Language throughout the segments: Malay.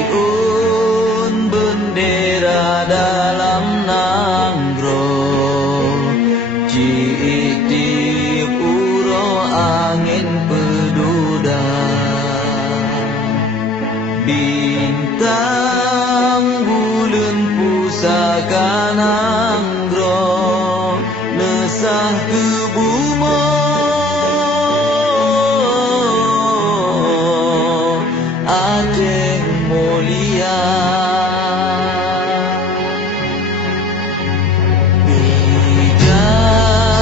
siun bendera dalam nanggro, ciik tiup uro angin peduda, bintang bulan pusaka nanggro nesah ke bumo, Aceh mulia.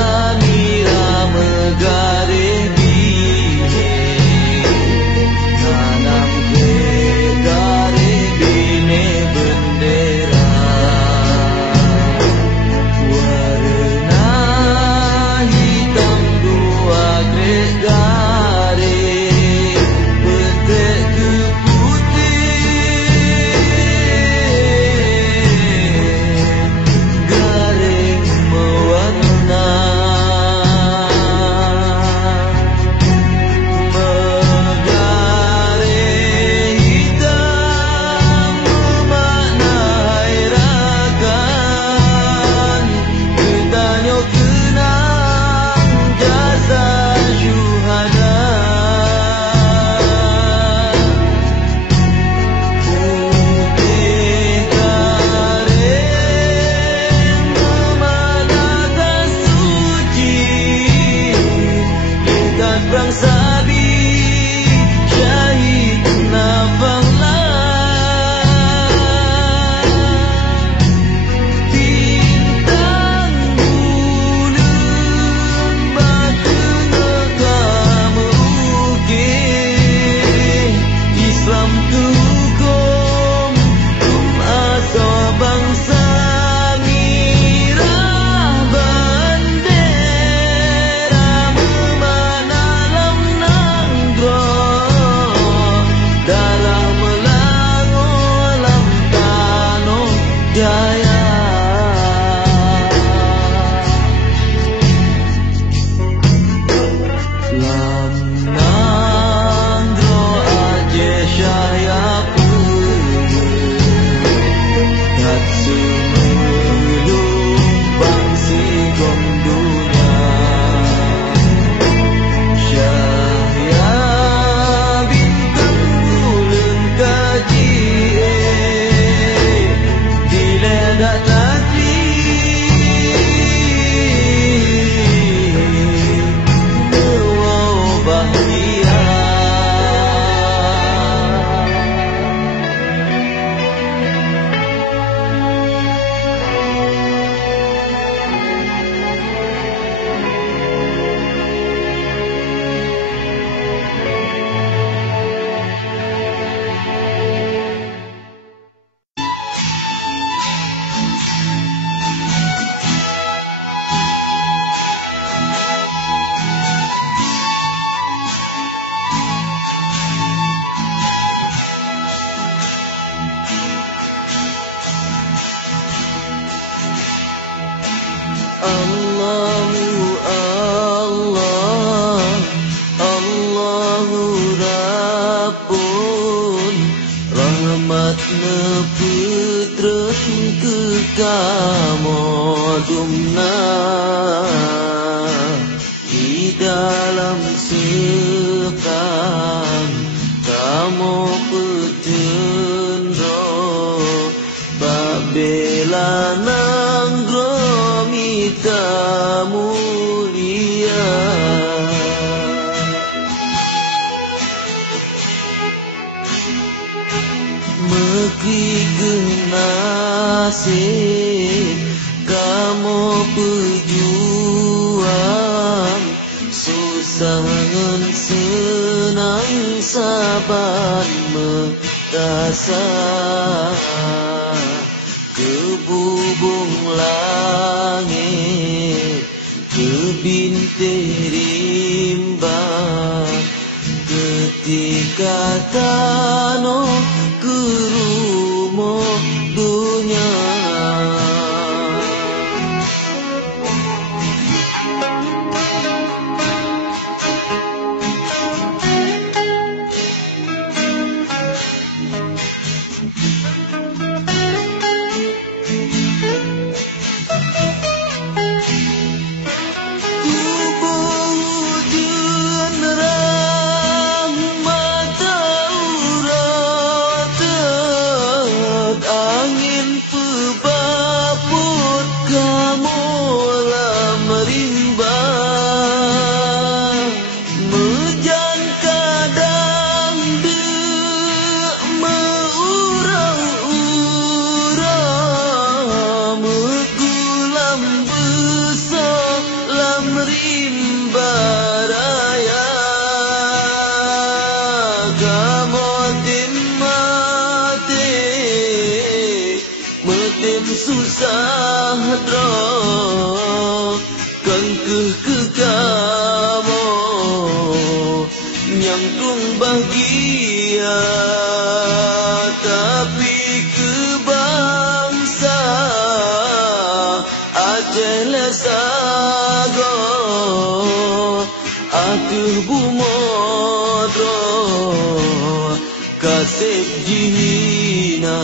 Bijamira megareh biji, tanam gareh bine bendera, warna hitam dua grek gareh, bentek ke putih, garing mewarna, megareh hitam memaknai rakan, bertanya kenang jasa syuhada. Putih garing memaknakan suci, lintas perang sabi syahid nafanglah, bintang bulan bakuna kamu ukir, Islam ke hukum asa bangsa, mirah bendera memakna lam nanggro, darah melangur lam tanah jaya. Lam nanggro Aceh syaya dat semelum bangsi gondunya, syahya bintang bulan kaji, diledak tadi wow bahagia. Allahu Allah, Allahu Rabbun, rahmatna putrus ke kamodumna, di dalam sekam kamu petendro, babela nanggro mita mulia. Mekri genasih kamu pejuang, susah ngan senang saban metasa, ke bubung langit, ke bintik rimba, ketika tanah ke rumah dunia. susah kengkeh ke kamu nyangkung bahagia tapi ke bangsa Aceh lesago atuh bumodro kasih jihina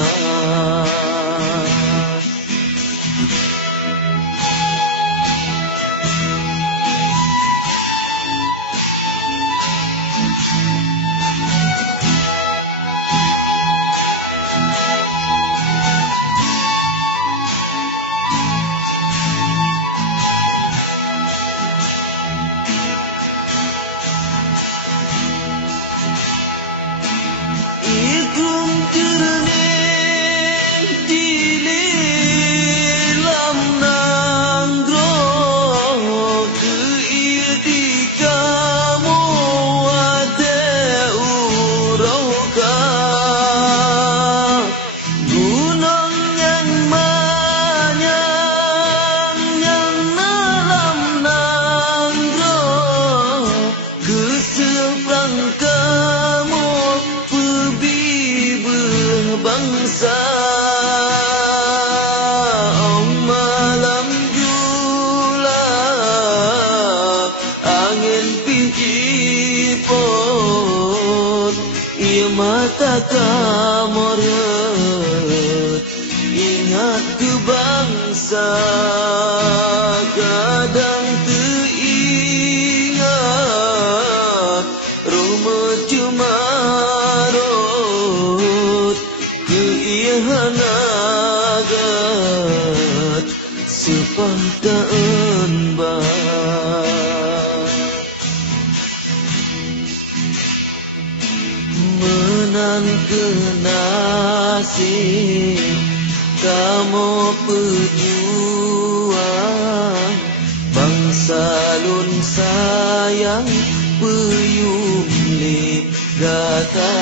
mata kamoret ingat ke bangsa kadang teringat rumah cumarot keiahanagat sepahtaan menan ke nasib kamu pejuang bangsa lun sayang peyum lip gata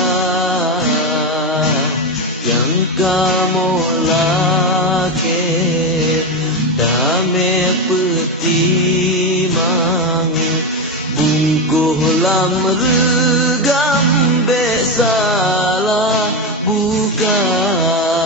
yang kamu lake dame petimang bungkuh lam regam salah bukan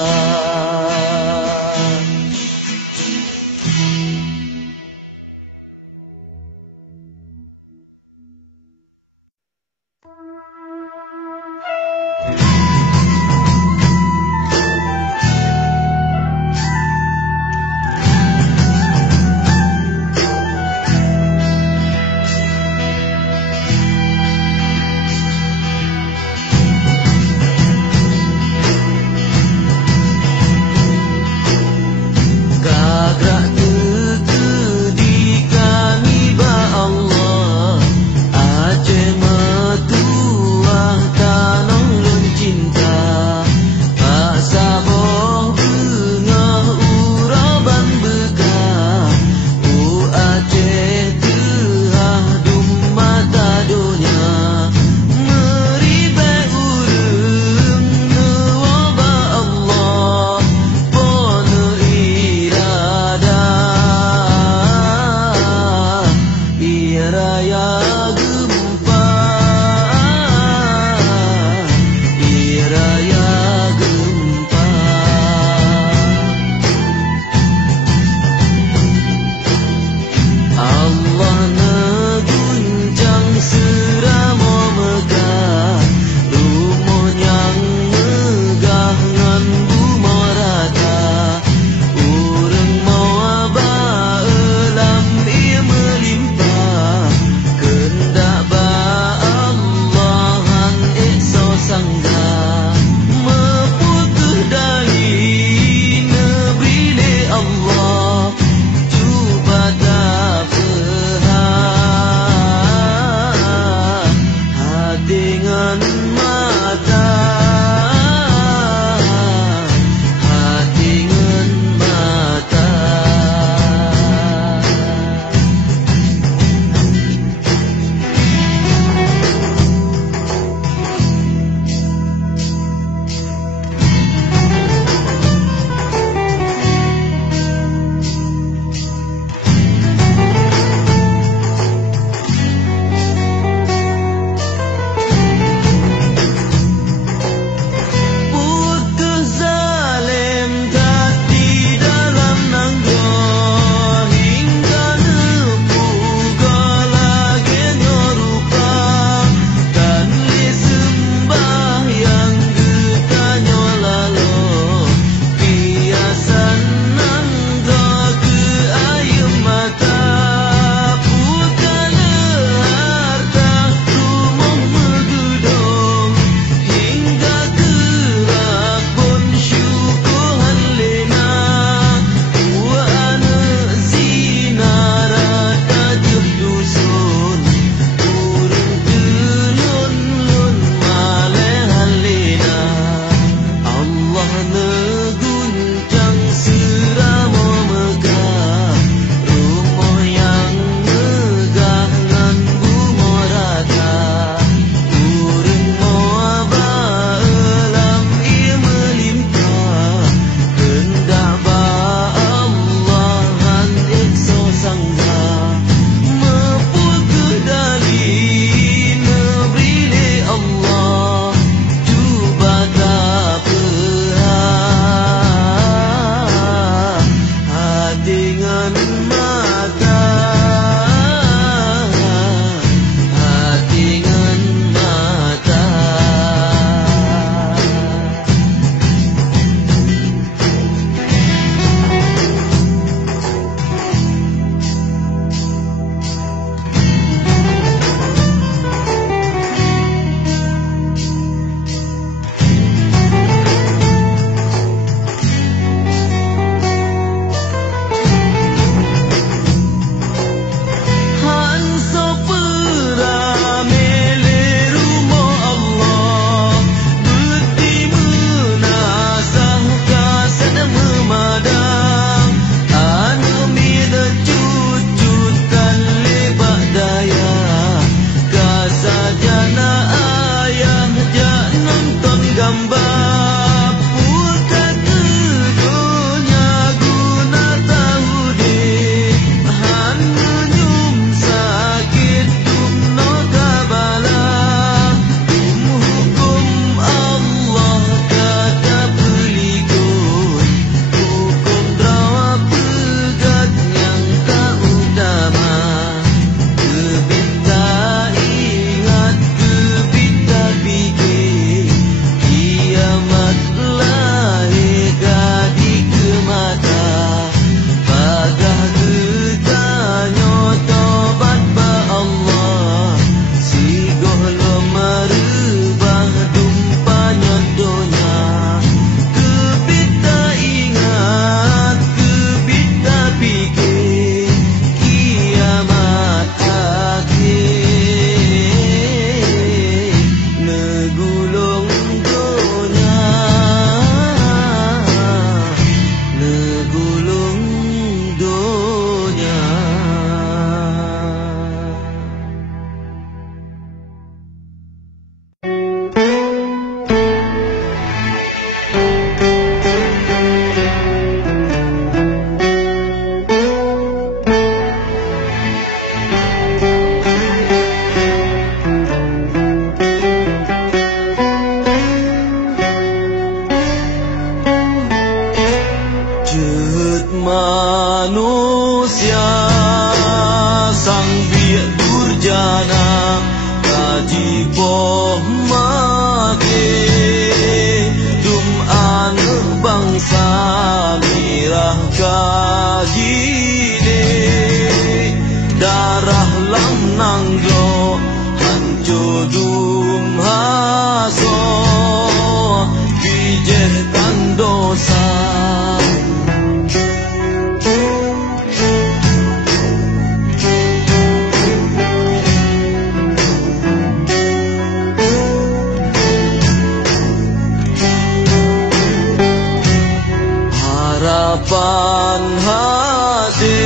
lapan hati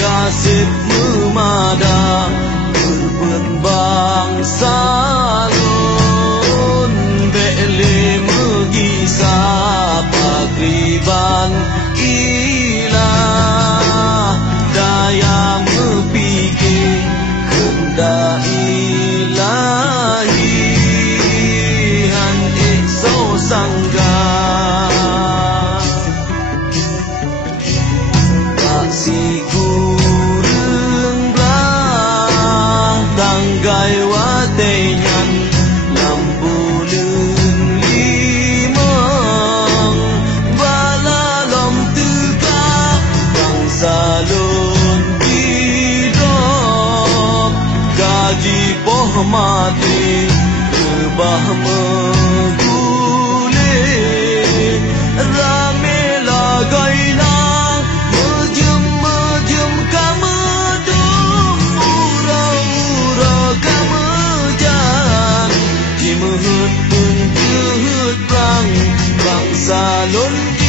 kasih memada berben bangsa lun bele megisah pagriban ilah daya mepikir kehendak ilahi han ekso sangga si gureng belah tanggai watenyan lampu leun limang balalom tegak bangsa lun hidup gaji poh mati kebah megulih rame lagai salon